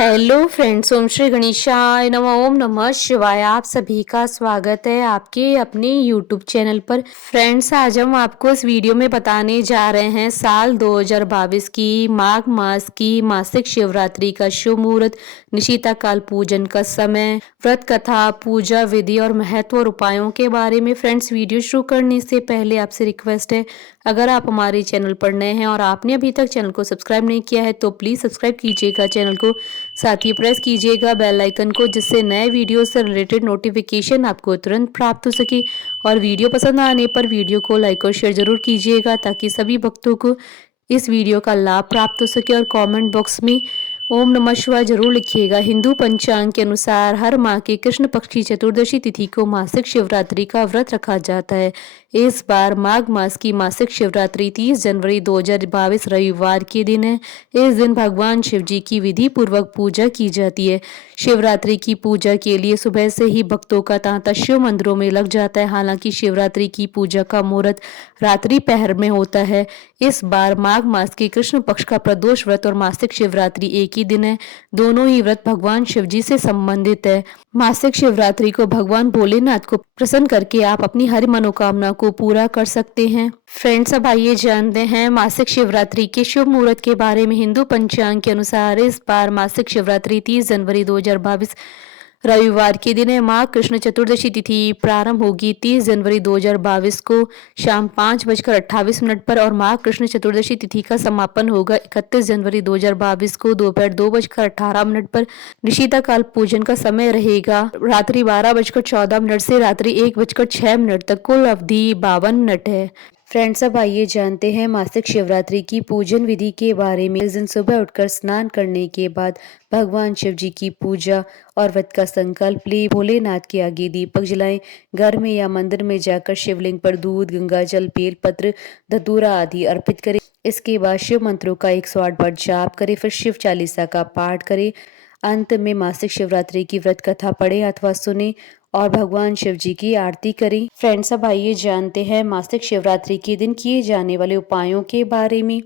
Hello friends, ओम श्री गणेशाय नमः। ओम नमः शिवाय। आप सभी का स्वागत है आपके अपने यूट्यूब चैनल पर। फ्रेंड्स, आज हम आपको इस वीडियो में बताने जा रहे हैं साल 2022 की माघ मास की मासिक शिवरात्रि का शुभ मुहूर्त, निशिता काल पूजन का समय, व्रत कथा, पूजा विधि और महत्व और उपायों के बारे में। फ्रेंड्स, वीडियो शुरू करने से पहले आपसे रिक्वेस्ट है, अगर आप हमारे चैनल पर नए हैं और आपने अभी तक चैनल को सब्सक्राइब नहीं किया है तो प्लीज़ सब्सक्राइब कीजिएगा चैनल को, साथ ही प्रेस कीजिएगा बेल आइकन को, जिससे नए वीडियो से रिलेटेड नोटिफिकेशन आपको तुरंत प्राप्त हो सके। और वीडियो पसंद आने पर वीडियो को लाइक और शेयर जरूर कीजिएगा ताकि सभी भक्तों को इस वीडियो का लाभ प्राप्त हो सके। और कमेंट बॉक्स में ओम नमः शिवाय जरूर लिखिएगा। हिंदू पंचांग के अनुसार हर माह की कृष्ण पक्ष की चतुर्दशी तिथि को मासिक शिवरात्रि का व्रत रखा जाता है। इस बार माघ मास की मासिक शिवरात्रि 30 जनवरी 2022 रविवार के दिन है। इस दिन भगवान शिव जी की विधि पूर्वक पूजा की जाती है। शिवरात्रि की पूजा के लिए सुबह से ही भक्तों का तांता शिव मंदिरों में लग जाता है। हालांकि शिवरात्रि की पूजा का मुहूर्त रात्रि पहर में होता है। इस बार माघ मास के कृष्ण पक्ष का प्रदोष व्रत और मासिक शिवरात्रि एक ही दिन है। दोनों ही व्रत भगवान शिव जी से संबंधित है। मासिक शिवरात्रि को भगवान भोलेनाथ को प्रसन्न करके आप अपनी हर मनोकामना को पूरा कर सकते हैं। फ्रेंड्स, अब आइए जानते हैं मासिक शिवरात्रि के शुभ मुहूर्त के बारे में। हिंदू पंचांग के अनुसार इस बार मासिक शिवरात्रि 30 जनवरी 2022 रविवार के दिन है। माघ कृष्ण चतुर्दशी तिथि प्रारंभ होगी 30 जनवरी 2022 को शाम 5:28 पर और माघ कृष्ण चतुर्दशी तिथि का समापन होगा 31 जनवरी 2022 को दोपहर 2:18 पर। निशिता काल पूजन का समय रहेगा रात्रि 12:14 से रात्रि 1:06 तक। कुल अवधि 52 मिनट है। फ्रेंड्स, अब आइए जानते हैं मासिक शिवरात्रि की पूजन विधि के बारे में। इस दिन सुबह उठकर स्नान करने के बाद भगवान शिव जी की पूजा और व्रत का संकल्प ले भोलेनाथ के आगे दीपक जलाएं। घर में या मंदिर में जाकर शिवलिंग पर दूध, गंगा जल, बेल पत्र, धतूरा आदि अर्पित करें। इसके बाद शिव मंत्रों का 108 बार जाप करें। फिर शिव चालीसा का पाठ करें। अंत में मासिक शिवरात्रि की व्रत कथा पढ़े अथवा सुने और भगवान शिव जी की आरती करें। फ्रेंड्स, अब आइए जानते हैं मासिक शिवरात्रि के दिन किए जाने वाले उपायों के बारे में।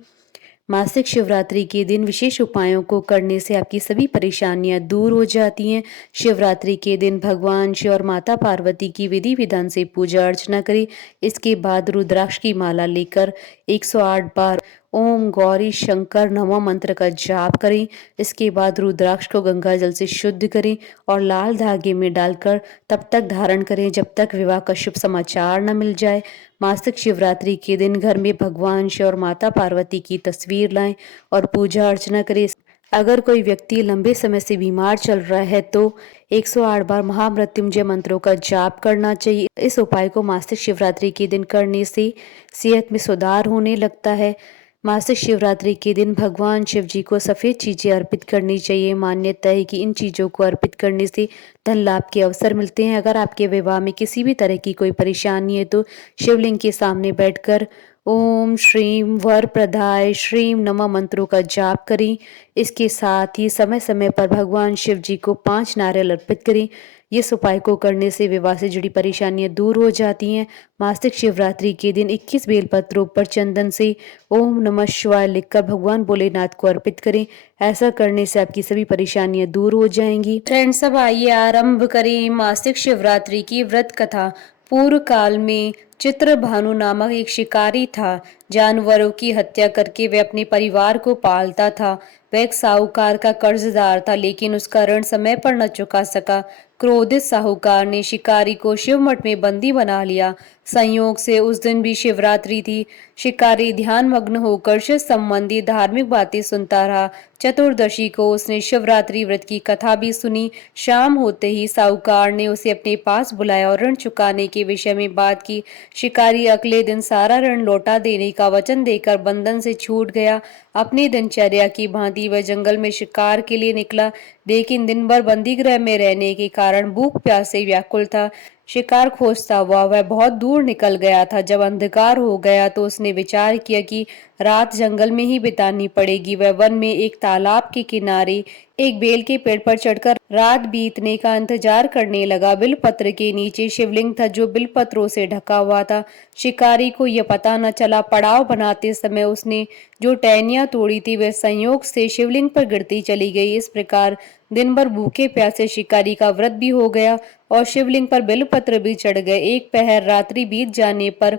मासिक शिवरात्रि के दिन विशेष उपायों को करने से आपकी सभी परेशानियां दूर हो जाती हैं। शिवरात्रि के दिन भगवान शिव और माता पार्वती की विधि विधान से पूजा अर्चना करें। इसके बाद रुद्राक्ष की माला लेकर 108 बार ओम गौरी शंकर नमः मंत्र का जाप करें। इसके बाद रुद्राक्ष को गंगा जल से शुद्ध करें और लाल धागे में डालकर तब तक धारण करें जब तक विवाह का शुभ समाचार न मिल जाए। मासिक शिवरात्रि के दिन घर में भगवान शिव और माता पार्वती की तस्वीर लाएं और पूजा अर्चना करें। अगर कोई व्यक्ति लंबे समय से बीमार चल रहा है तो 108 बार महामृत्युंजय मंत्रों का जाप करना चाहिए। इस उपाय को मासिक शिवरात्रि के दिन करने से सेहत में सुधार होने लगता है। मासिक शिवरात्रि के दिन भगवान शिव जी को सफेद चीजें अर्पित करनी चाहिए। मान्यता है कि इन चीजों को अर्पित करने से धन लाभ के अवसर मिलते हैं। अगर आपके विवाह में किसी भी तरह की कोई परेशानी है तो शिवलिंग के सामने बैठकर ओम श्रीम वर प्रदाय श्रीम नमः मंत्रों का जाप करें। इसके साथ ही समय समय पर भगवान शिव जी को 5 नारियल अर्पित करें। इस उपाय को करने से विवाह से जुड़ी परेशानियां दूर हो जाती हैं। मासिक शिवरात्रि के दिन 21 बेलपत्रों पर चंदन से ओम नमः शिवाय लिखकर भगवान भोलेनाथ को अर्पित करें। ऐसा करने से आपकी सभी परेशानियां दूर हो जाएंगी। फ्रेंड्स, अब आइए आरंभ करें मासिक शिवरात्रि की व्रत कथा। पूर्व काल में चित्रभानु नामक एक शिकारी था। जानवरों की हत्या करके वह अपने परिवार को पालता था। वह एक साहूकार का कर्जदार था, लेकिन उसका ऋण समय पर न चुका सका। क्रोधित साहूकार ने शिकारी को शिव मठ में बंदी बना लिया। संयोग से उस दिन भी शिवरात्रि थी। शिकारी ध्यान मग्न होकर शिव संबंधी धार्मिक बातें सुनता रहा। चतुर्दशी को उसने शिवरात्रि व्रत की कथा भी सुनी। शाम होते ही साहूकार ने उसे अपने पास बुलाया और ऋण चुकाने के विषय में बात की। शिकारी अगले दिन सारा ऋण लौटा देने का वचन देकर बंधन से छूट गया। अपनी दिनचर्या की भांति वह जंगल में शिकार के लिए निकला, लेकिन दिन भर बंदी गृह में रहने के कारण भूख प्यास से व्याकुल था। शिकार खोजता हुआ वह बहुत दूर निकल गया था। जब अंधकार हो गया तो उसने विचार किया कि रात जंगल में ही बितानी पड़ेगी। वह वन में एक तालाब के किनारे एक बेल के पेड़ पर चढ़कर रात बीतने का इंतजार करने लगा। बिलपत्र के नीचे शिवलिंग था जो बिलपत्रों से ढका हुआ था। शिकारी को यह पता न चला। पड़ाव बनाते समय उसने जो टहनियां तोड़ी थी वह संयोग से शिवलिंग पर गिरती चली गई। इस प्रकार दिन भर भूखे प्यासे शिकारी का व्रत भी हो गया और शिवलिंग पर बेलपत्र भी चढ़ गए। एक पहर रात्रि बीत जाने पर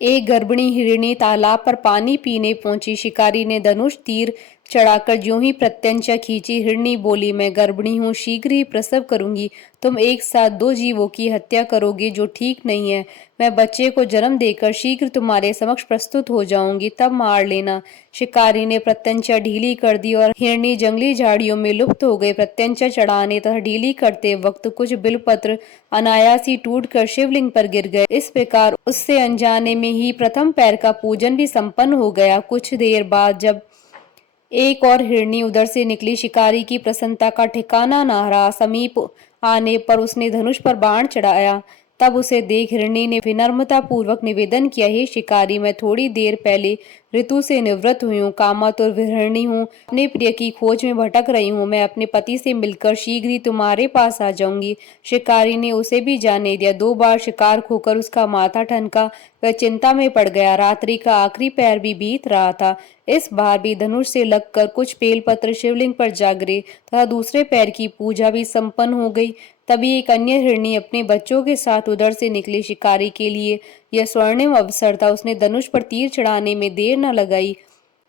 एक गर्भिणी हिरणी तालाब पर पानी पीने पहुंची। शिकारी ने धनुष तीर चढ़ाकर ज्यों ही प्रत्यंचा खींची। हिरणी बोली, मैं गर्भिणी हूँ, शीघ्र ही प्रसव करूंगी। तुम एक साथ दो जीवों की हत्या करोगे जो ठीक नहीं है। मैं बच्चे को जन्म देकर शीघ्र तुम्हारे समक्ष प्रस्तुत हो जाऊंगी, तब मार लेना। शिकारी ने प्रत्यंचा ढीली कर दी और हिरणी जंगली झाड़ियों में लुप्त हो गई। प्रत्यंचा चढ़ाने तथा ढीली करते वक्त कुछ बिलपत्र अनायास ही टूटकर शिवलिंग पर गिर गए। इस प्रकार उससे अनजाने में ही प्रथम पैर का पूजन भी संपन्न हो गया। कुछ देर बाद जब एक और हिरणी उधर से निकली, शिकारी की प्रसन्नता का ठिकाना न रहा। समीप आने पर उसने धनुष पर बाण चढ़ाया। तब उसे देख हिरणी ने विनम्रता पूर्वक निवेदन किया, हे शिकारी, मैं थोड़ी देर पहले ऋतु से निवृत्त हुई हूँ, कामातुर विहरणी हूँ, अपने प्रिय की खोज में भटक रही हूँ। मैं अपने पति से मिलकर शीघ्र ही तुम्हारे पास आ जाऊंगी। शिकारी ने उसे भी जाने दिया। 2 बार शिकार खोकर उसका माथा ठनका। वह चिंता में पड़ गया। रात्रि का आखिरी पहर भी बीत रहा था। इस बार भी धनुष से लगकर कुछ बेलपत्र शिवलिंग पर जा गिरे तथा दूसरे पैर की पूजा भी संपन्न हो गई। तभी एक अन्य हिरणी अपने बच्चों के साथ उधर से निकली। शिकारी के लिए यह स्वर्णिम अवसर था। उसने धनुष पर तीर चढ़ाने में देर न लगाई।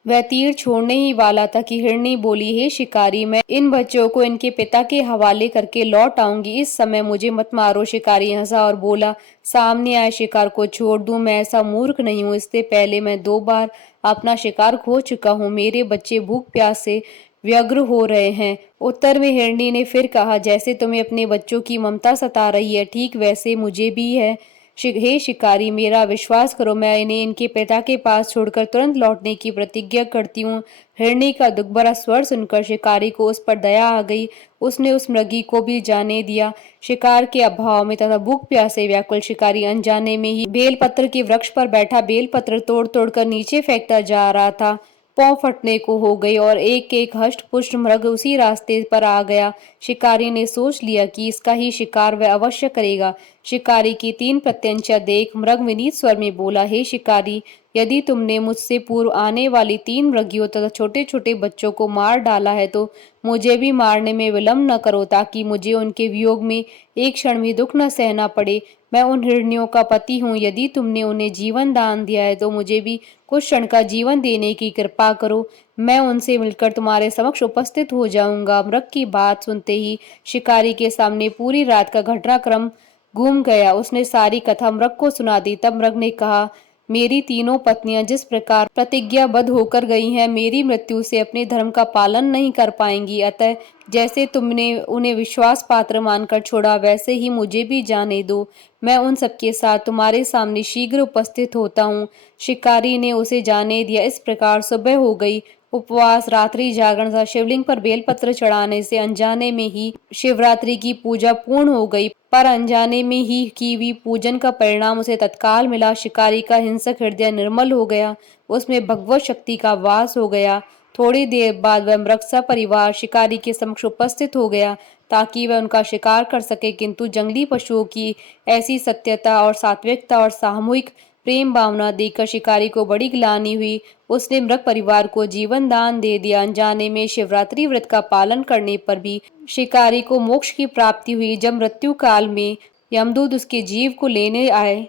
वह तीर छोड़ने ही वाला था कि हिरणी बोली, हे शिकारी, मैं इन बच्चों को इनके पिता के हवाले करके लौट आऊंगी। इस समय मुझे मत मारो। शिकारी हंसा और बोला, सामने आए शिकार को छोड़ दूं? मैं ऐसा मूर्ख नहीं हूं। इससे पहले मैं 2 बार अपना शिकार खो चुका हूं। मेरे बच्चे भूख प्यास से व्यग्र हो रहे हैं। उत्तर में हिरणी ने फिर कहा, जैसे तुम्हें अपने बच्चों की ममता सता रही है, ठीक वैसे मुझे भी है। हे शिकारी, मेरा विश्वास करो, मैं इन्हें इनके पिता के पास छोड़कर तुरंत लौटने की प्रतिज्ञा करती हूँ। हिरणी का दुखभरा स्वर सुनकर शिकारी को उस पर दया आ गई। उसने उस मृगी को भी जाने दिया। शिकार के अभाव में तथा भूख प्यासे व्याकुल शिकारी अनजाने में ही बेलपत्र के वृक्ष पर बैठा बेलपत्र तोड़ तोड़कर नीचे फेंकता जा रहा था। पांव फटने को हो गई और एक एक हष्ट पुष्ट मृग उसी रास्ते पर आ गया। शिकारी ने सोच लिया कि इसका ही शिकार वह अवश्य करेगा। शिकारी की 3 प्रत्यंचा देख मृग विनीत स्वर में बोला, हे शिकारी, यदि तुमने मुझसे पूर्व आने वाली 3 मृगियों तथा छोटे छोटे बच्चों को मार डाला है तो मुझे भी मारने में विलंब न करो, ताकि मुझे उनके वियोग में एक क्षण भी दुख न सहना पड़े। मैं उन हिरनियों का पति हूँ। यदि तुमने उन्हें जीवन दान दिया है तो मुझे भी कुछ क्षण का जीवन देने की कृपा करो। मैं उनसे मिलकर तुम्हारे समक्ष उपस्थित हो जाऊंगा। मृग की बात सुनते ही शिकारी के सामने पूरी रात का घटनाक्रम घूम गया। उसने सारी कथा मृग को सुना दी। तब मृग ने कहा, मेरी तीनों पत्नियां जिस प्रकार प्रतिज्ञाबद्ध होकर गई हैं, मेरी मृत्यु से अपने धर्म का पालन नहीं कर पाएंगी। अतः जैसे तुमने उन्हें विश्वास पात्र मानकर छोड़ा, वैसे ही मुझे भी जाने दो। मैं उन सबके साथ तुम्हारे सामने शीघ्र उपस्थित होता हूँ। शिकारी ने उसे जाने दिया। इस प्रकार सुबह हो गई। उपवास, रात्रि जागरण तथा शिवलिंग पर बेलपत्र चढ़ाने से अनजाने में ही शिवरात्रि की पूजा पूर्ण हो गई। पर अनजाने में ही की हुई पूजन का परिणाम उसे तत्काल मिला। शिकारी का हिंसक हृदय निर्मल हो गया। उसमें भगवत शक्ति का वास हो गया। थोड़ी देर बाद वह मृग सपरिवार शिकारी के समक्ष उपस्थित हो गया ताकि वह उनका शिकार कर सके, किंतु जंगली पशुओं की ऐसी सत्यता और सात्विकता और सामूहिक प्रेम भावना देखकर शिकारी को बड़ी ग्लानि हुई। उसने मृग परिवार को जीवन दान दे दिया। अनजाने में शिवरात्रि व्रत का पालन करने पर भी शिकारी को मोक्ष की प्राप्ति हुई। जब मृत्यु काल में यमदूत उसके जीव को लेने आए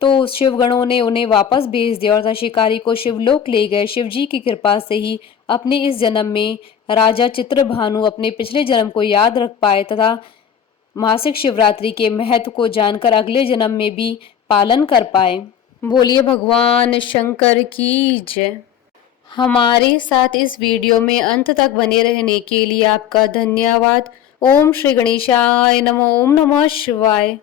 तो शिवगणों ने उन्हें वापस भेज दिया और शिकारी को शिवलोक ले गए। शिवजी की कृपा से ही अपने इस जन्म में राजा चित्रभानु अपने पिछले जन्म को याद रख पाए तथा मासिक शिवरात्रि के महत्व को जानकर अगले जन्म में भी पालन कर पाए। बोलिए भगवान शंकर की जय। हमारे साथ इस वीडियो में अंत तक बने रहने के लिए आपका धन्यवाद। ओम श्री गणेशाय नमः। ओम नमः शिवाय।